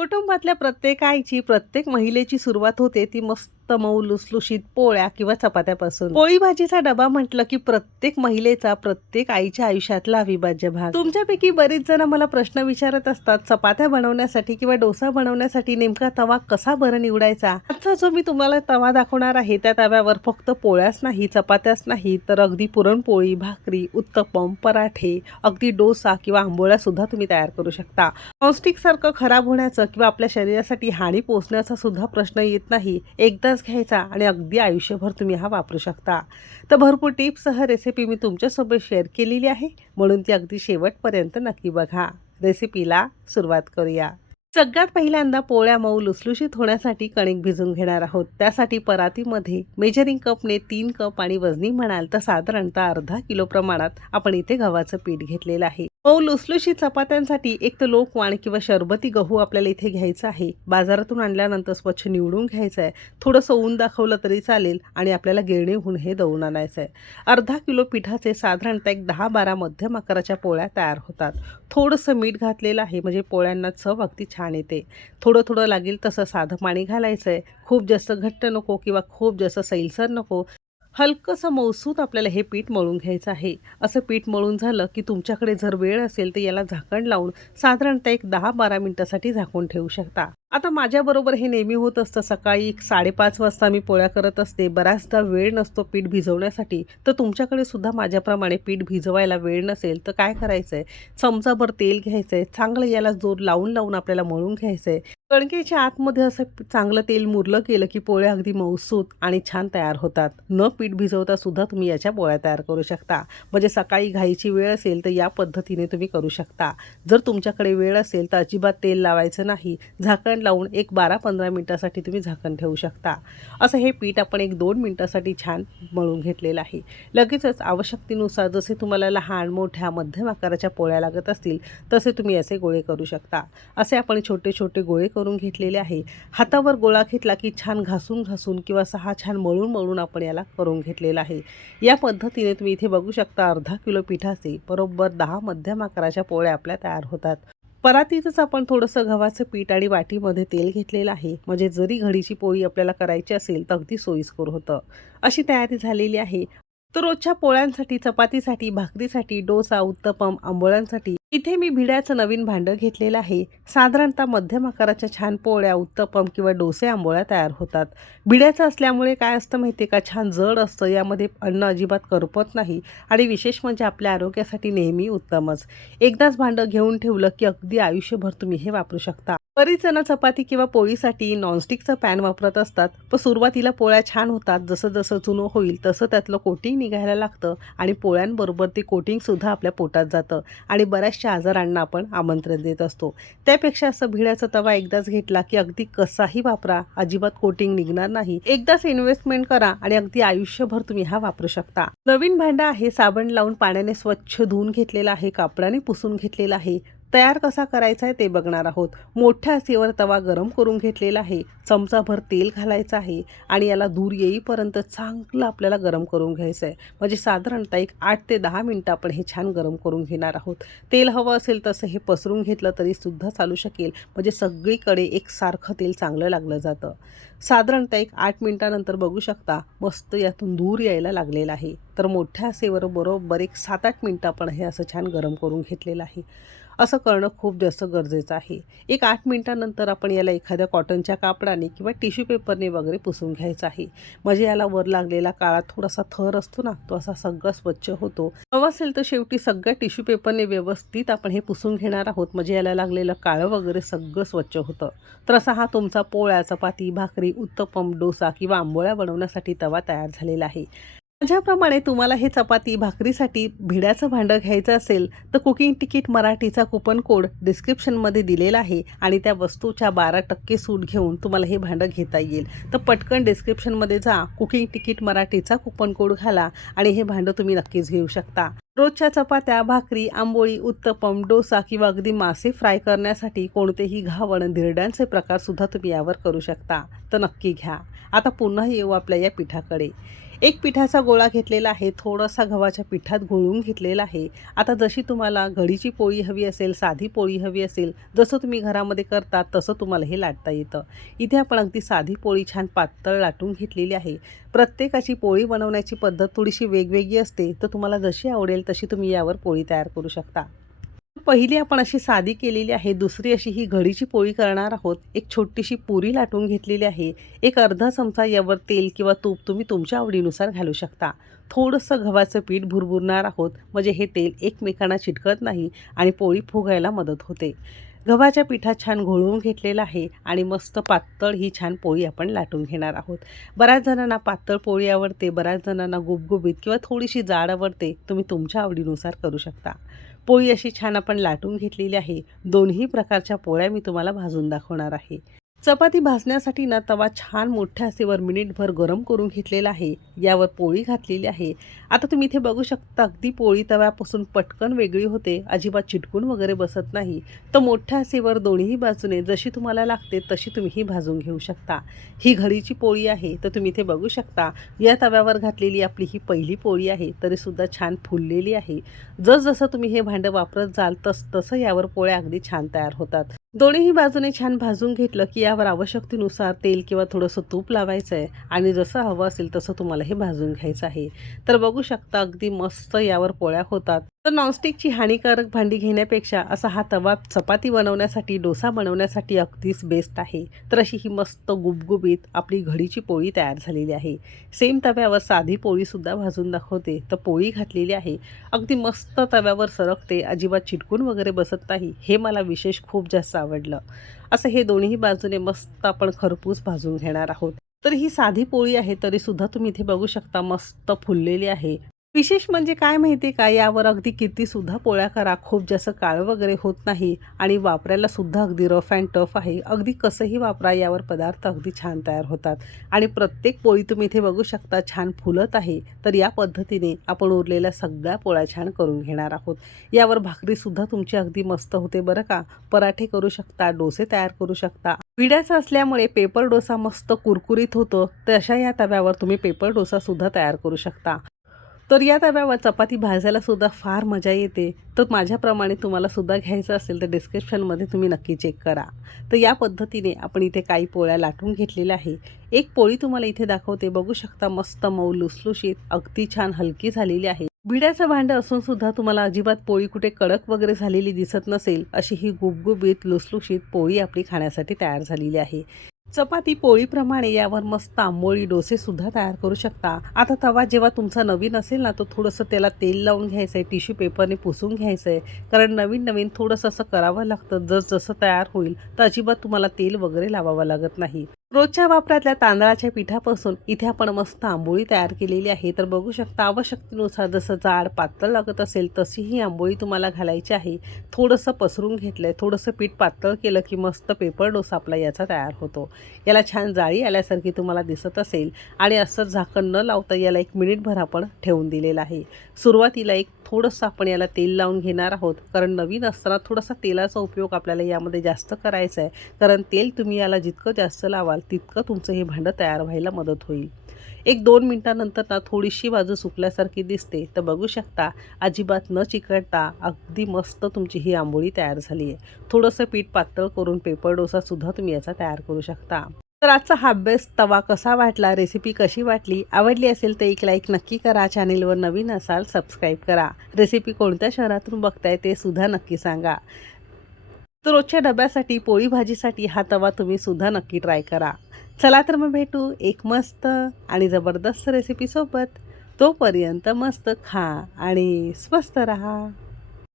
कुटुंबातल्या प्रत्येक आईची प्रत्येक महिलेची सुरुवात होते ती मस्त मऊ लुसलुशीत पोळ्या किंवा चपात्यापासून. पोळी भाजीचा डबा म्हटलं की प्रत्येक महिलेचा प्रत्येक आईच्या आयुष्यातला अविभाज्य भाग तुमच्यापैकी बरेच जण मला प्रश्न विचारत असतात चपात्या बनवण्यासाठी किंवा डोसा बनवण्यासाठी नेमका तवा कसा बरं निवडायचा? आजचा जो मी तुम्हाला तवा दाखवणार आहे त्या तव्यावर फक्त पोळ्याच नाही चपात्याच नाही तर अगदी पुरणपोळी भाकरी उत्तपम पराठे अगदी डोसा किंवा आंबोळ्या सुद्धा तुम्ही तयार करू शकता. नॉनस्टिक सारखं खराब होण्याचं किंवा आपल्या शरीरासाठी हानी पोचण्याचा सुद्धा प्रश्न येत नाही. एकदाच घ्यायचा आणि अगदी आयुष्यभर तुम्ही हा वापरू शकता. तर भरपूर टिप्ससह रेसिपी मी तुमच्यासोबत शेअर केलेली आहे. म्हणून ती अगदी शेवटपर्यंत नक्की बघा. रेसिपीला सुरुवात करूया. सगळ्यात पहिल्यांदा पोळ्या मऊ लुसलुशीत होण्यासाठी कणिक भिजून घेणार आहोत. त्यासाठी परातीमध्ये मेजरिंग कपने तीन कप आणि वजनी म्हणाल तर साधारणतः अर्धा किलो प्रमाणात आपण इथे गव्हाचं पीठ घेतलेलं आहे. मऊ लुसलुशीत चपात्यांसाठी एक तर लोकवाण किंवा शरबती गहू आपल्याला इथे घ्यायचा आहे. बाजारातून आणल्यानंतर स्वच्छ निवडून घ्यायचं आहे थोडंसं ऊन दाखवलं तरी चालेल आणि आपल्याला गिरणीहून हे दळून आणायचं आहे अर्धा किलो पिठाचे साधारणतः एक दहा बारा मध्यम आकाराच्या पोळ्या तयार होतात. थोडंसं मीठ घातलेलं आहे म्हणजे पोळ्यांना चव अगदी छान येते. थोडं थोडं लागेल तसं साधं पाणी घालायचं आहे खूप जास्त घट्ट नको किंवा खूप जास्त सैलसर नको. हलकंसं मौसूत आपल्याला हे पीठ मळून घ्यायचं आहे. असं पीठ मळून झालं की तुमच्याकडे जर वेळ असेल तर याला झाकण लावून साधारणतः एक दहा बारा मिनटासाठी झाकून ठेवू शकता. आता माझ्याबरोबर हे नेहमी होत असतं. सकाळी एक साडेपाच वाजता मी पोळ्या करत असते. बराचदा वेळ नसतो पीठ भिजवण्यासाठी. तर तुमच्याकडे सुद्धा माझ्याप्रमाणे पीठ भिजवायला वेळ नसेल तर काय करायचं आहे चमचाभर तेल घ्यायचं आहे चांगलं याला जोर लावून लावून आपल्याला मळून घ्यायचं आहे कणकेच्या आतमध्ये असं चांगलं तेल मुरलं केलं की पोळ्या अगदी मौसूत आणि छान तयार होतात. न पीठ भिजवता सुद्धा तुम्ही याच्या पोळ्या तयार करू शकता. म्हणजे सकाळी घाईची वेळ असेल तर या पद्धतीने तुम्ही करू शकता. जर तुमच्याकडे वेळ असेल तर अजिबात तेल लावायचं नाही. झाकण लावून एक बारा पंधरा मिनटासाठी तुम्ही झाकण ठेवू शकता. असं हे पीठ आपण एक दोन मिनटासाठी छान मळून घेतलेलं आहे. लगेचच आवश्यकतेनुसार जसे तुम्हाला लहान मोठ्या मध्यम आकाराच्या पोळ्या लागत असतील तसे तुम्ही असे गोळे करू शकता. असे आपण छोटे छोटे गोळे करून घेतलेले आहे. हातावर गोळा घेतला की छान घासून घासून किंवा सहा छान मळून मळून आपण याला करून घेतलेला आहे. या पद्धतीने तुम्ही इथे बघू शकता अर्धा किलो पिठाचे बरोबर दहा मध्यम आकाराच्या पोळ्या आपल्या तयार होतात. परातीतच आपण थोडंसं गव्हाचं पीठ आणि वाटीमध्ये तेल घेतलेलं आहे. म्हणजे जरी घडीची पोळी आपल्याला करायची असेल तर अगदी सोयीस्कर होतं. अशी तयारी झालेली आहे. तर रोजच्या पोळ्यांसाठी चपातीसाठी भाकरीसाठी डोसा उत्तपम आंबोळ्यांसाठी इथे मी भिड्याचं नवीन भांडं घेतलेलं आहे. साधारणतः मध्यम आकाराच्या छान पोळ्या उत्तपम किंवा डोसे आंबोळ्या तयार होतात. भिड्याचं असल्यामुळे काय असतं माहिती आहे का? छान जड असतं यामध्ये अन्न अजिबात करपत नाही आणि विशेष म्हणजे आपल्या आरोग्यासाठी नेहमी उत्तमच. एकदाच भांडं घेऊन ठेवलं की अगदी आयुष्यभर तुम्ही हे वापरू शकता. बरीच जण चपाती किंवा पोळीसाठी नॉनस्टिकचं पॅन वापरत असतात. पण सुरुवातीला पोळ्या छान होतात. जसं जसं जुनं होईल तसं त्यातलं कोटिंग निघायला लागतं आणि पोळ्यांबरोबर ते कोटिंगसुद्धा आपल्या पोटात जातं आणि बऱ्याचशा आजारांना आपण आमंत्रण देत असतो. त्यापेक्षा असं भिड्याचा तवा एकदाच घेतला की अगदी कसाही वापरा. अजिबात कोटिंग निघणार नाही. एकदाच इन्व्हेस्टमेंट करा आणि अगदी आयुष्यभर तुम्ही हा वापरू शकता. नवीन भांडा आहे. साबण लावून पाण्याने स्वच्छ धुवून घेतलेला आहे. कापडाने पुसून घेतलेला आहे. तयार कसा करायचा आहे ते बघणार आहोत. मोठ्या असेवर तवा गरम करून घेतलेला आहे. चमचाभर तेल घालायचं आहे आणि याला दूर येईपर्यंत चांगलं आपल्याला गरम करून घ्यायचं आहे. म्हणजे साधारणतः एक आठ ते दहा मिनटं आपण हे छान गरम करून घेणार आहोत. तेल हवं असेल तसं हे पसरून घेतलं तरी सुद्धा चालू शकेल. म्हणजे सगळीकडे एकसारखं तेल चांगलं लागलं जातं. साधारणतः एक आठ मिनटानंतर बघू शकता मस्त यातून दूर यायला लागलेलं आहे. तर मोठ्या असेवर बरोबर एक सात आठ मिनटं आपण हे असं छान गरम करून घेतलेलं आहे. असं करणं खूप जास्त गरजेचं आहे. एक आठ मिनटानंतर आपण याला एखाद्या कॉटनच्या कापडाने किंवा टिश्यू पेपरने वगैरे पुसून घ्यायचं आहे. म्हणजे याला वर लागलेला काळा थोडासा थर असतो ना तो असा सगळा स्वच्छ होतो. हवं असेल तर शेवटी सगळ्या टिश्यू पेपरने व्यवस्थित आपण हे पुसून घेणार आहोत. म्हणजे याला लागलेलं काळं वगैरे सगळं स्वच्छ होतं. तर असा हा तुमचा पोळ्या चपाती भाकरी उत्तपम डोसा किंवा आंबोळ्या बनवण्यासाठी तवा तयार झालेला आहे. माझ्याप्रमाणे तुम्हाला हे चपाती भाकरीसाठी भिड्याचं भांडं घ्यायचं असेल तर कुकिंग तिकीट मराठीचा कुपन कोड डिस्क्रिप्शनमध्ये दिलेला आहे आणि त्या वस्तूच्या बारा टक्के सूट घेऊन तुम्हाला हे भांडं घेता येईल. तर पटकन डिस्क्रिप्शनमध्ये जा कुकिंग तिकीट मराठीचा कुपन कोड घाला आणि हे भांडं तुम्ही नक्कीच घेऊ शकता. रोजच्या चपात्या भाकरी आंबोळी उत्तपम डोसा किंवा अगदी मासे फ्राय करण्यासाठी कोणतेही घावण धिरड्यांचे प्रकारसुद्धा तुम्ही यावर करू शकता. तर नक्की घ्या. आता पुन्हा येऊ आपल्या या पिठाकडे. एक पिठाचा गोळा घेतलेला आहे थोडासा गव्हाच्या पिठात घोळून घेतलेला आहे. आता जशी तुम्हाला घडीची पोळी हवी असेल साधी पोळी हवी असेल जसं तुम्ही घरामध्ये करता तसं तुम्हाला हे लाटता येतं. इथे आपण अगदी साधी पोळी छान पातळ लाटून घेतलेली आहे. प्रत्येकाची पोळी बनवण्याची पद्धत थोडीशी वेगवेगळी असते तर तुम्हाला जशी आवडेल तशी तुम्ही यावर पोळी तयार करू शकता. पहिली आपण अशी साधी केलेली आहे दुसरी अशी ही घडीची पोळी करणार आहोत. एक छोटीशी पुरी लाटून घेतलेली आहे. एक अर्धा चमचा यावर तेल किंवा तूप तुम्ही तुमच्या आवडीनुसार घालू शकता. थोडंसं गव्हाचं पीठ भुरभुरणार आहोत. म्हणजे हे तेल एकमेकांना चिटकत नाही आणि पोळी फुगायला मदत होते. गव्हाच्या पिठात छान घोळवून घेतलेलं आहे आणि मस्त पातळ ही छान पोळी आपण लाटून घेणार आहोत. बऱ्याच जणांना पातळ पोळी आवडते बऱ्याच जणांना गुबगुबीत किंवा थोडीशी जाड आवडते तुम्ही तुमच्या आवडीनुसार करू शकता. पोळी अशी छान आपण लाटून घेतलेली आहे. दोन्ही प्रकारच्या पोळ्या मी तुम्हाला भाजून दाखवणार आहे. चपाती भाजण्यासाठी ना तवा छान मोठ्या आसेवर मिनिटभर गरम करून घेतलेला आहे. यावर पोळी घातलेली आहे. आता तुम्ही इथे बघू शकता अगदी पोळी तव्यापासून पटकन वेगळी होते. अजिबात चिटकून वगैरे बसत नाही. तर मोठ्या आसेवर दोन्ही बाजूने जशी तुम्हाला लागते तशी तुम्ही ही भाजून घेऊ शकता. ही घडीची पोळी आहे. तर तुम्ही इथे बघू शकता या तव्यावर घातलेली आपली ही पहिली पोळी आहे. तरीसुद्धा छान फुललेली आहे. जसजसं तुम्ही हे भांडं वापरत जाल तस तसं यावर पोळ्या अगदी छान तयार होतात. दोन्हीही बाजूने छान भाजून घेतलं की यावर आवश्यकतेनुसार तेल किंवा थोडंसं तूप लावायचं आहे आणि जसं हवं असेल तसं तुम्हाला हे भाजून घ्यायचं आहे. तर बघू शकता अगदी मस्त यावर पोळ्या होतात. तर नॉनस्टिकची हानिकारक भांडी घेण्यापेक्षा असा हा तवा चपाती बनवण्यासाठी डोसा बनवण्यासाठी अगदीच बेस्ट आहे. तर अशी ही मस्त गुबगुबीत आपली घडीची पोळी तयार झालेली आहे. सेम तव्यावर साधी पोळीसुद्धा भाजून दाखवते. तर पोळी घातलेली आहे. अगदी मस्त तव्यावर सरकते. अजिबात चिटकून वगैरे बसत नाही. हे मला विशेष खूप जास्त आवडलं. असं हे दोन्ही बाजूने मस्त आपण खरपूस भाजून घेणार आहोत. तर ही साधी पोळी आहे तरीसुद्धा तुम्ही इथे बघू शकता मस्त फुललेली आहे. विशेष म्हणजे काय माहिती आहे का? यावर अगदी कितीसुद्धा पोळ्या करा. खूप जास्त काळ वगैरे होत नाही आणि वापरायला सुद्धा अगदी रफ अँड टफ आहे. अगदी कसंही वापरा यावर पदार्थ अगदी छान तयार होतात. आणि प्रत्येक पोळी तुम्ही इथे बघू शकता छान फुलत आहे. तर या पद्धतीने आपण उरलेल्या सगळ्या पोळ्या छान करून घेणार आहोत. यावर भाकरीसुद्धा तुमची अगदी मस्त होते बरं का? पराठे करू शकता डोसे तयार करू शकता. विड्याचा असल्यामुळे पेपर डोसा मस्त कुरकुरीत होतो. तर अशा या तव्यावर तुम्ही पेपर डोसासुद्धा तयार करू शकता. तर या तव्यावर चपाती भाजायला सुद्धा फार मजा येते. तर माझ्याप्रमाणे तुम्हाला सुद्धा घ्यायचं असेल तर डिस्क्रिप्शनमध्ये तुम्ही नक्की चेक करा. तर या पद्धतीने आपण इथे काही पोळ्या लाटून घेतलेल्या आहे. एक पोळी तुम्हाला इथे दाखवते. बघू शकता मस्त मऊ लुसलुशीत अगदी छान हलकी झालेली आहे. भिड्याचं भांडं असून सुद्धा तुम्हाला अजिबात पोळी कुठे कडक वगैरे झालेली दिसत नसेल अशी ही गुबगुबीत लुसलुशीत पोळी आपली खाण्यासाठी तयार झालेली आहे. चपाती पोळीप्रमाणे यावर मस्त आंबोळी डोसे सुद्धा तयार करू शकता. आता तवा जेव्हा तुमचा नवीन असेल ना तो थोडंसं त्याला तेल लावून घ्यायचं आहे टिश्यू पेपरने पुसून घ्यायचं आहे कारण नवीन नवीन थोडंसं असं करावं लागतं. जस जसं तयार होईल तर अजिबात तुम्हाला तेल वगैरे लावावं लागत नाही. रोजच्या वापरातल्या तांदळाच्या पिठापासून इथे आपण मस्त आंबोळी तयार केलेली आहे. तर बघू शकता आवश्यकतेनुसार जसं जाड पातळ लागत असेल तशी ही आंबोळी तुम्हाला घालायची आहे. थोडंसं पसरून घेतलं आहे थोडंसं पीठ पातळ केलं की मस्त पेपर डोसा आपला याचा तयार होतो. याला छान जाळी आल्यासारखी तुम्हाला दिसत असेल आणि असं झाकण न लावता याला एक मिनिटभर आपण ठेवून दिलेलं आहे. सुरुवातीला एक थोडंसं आपण याला तेल लावून घेणार आहोत कारण नवीन असताना थोडासा तेलाचा उपयोग आपल्याला यामध्ये जास्त करायचा आहे. कारण तेल तुम्ही याला जितकं जास्त लावाल लावाल तितकं तुमचं हे भांडं तयार व्हायला मदत होईल. एक दोन मिनटानंतर ना थोडीशी बाजू सुकल्यासारखी दिसते. तर बघू शकता अजिबात न चिकटता अगदी मस्त तुमची ही आंबोळी तयार झाली आहे. थोडंसं पीठ पातळ करून पेपर डोसासुद्धा तुम्ही याचा तयार करू शकता. तर आजचा हा बेस्ट तवा कसा वाटला रेसिपी कशी वाटली आवडली असेल तर एक लाईक नक्की करा चॅनेलवर नवीन असाल सबस्क्राईब करा. रेसिपी कोणत्या शहरातून बघताय ते सुद्धा नक्की सांगा. तर रोजच्या डब्यासाठी पोळी भाजीसाठी हा तवा तुम्ही सुद्धा नक्की ट्राय करा. चला तर मग भेटू एक मस्त आणि जबरदस्त रेसिपीसोबत तोपर्यंत मस्त खा आणि स्वस्त रहा.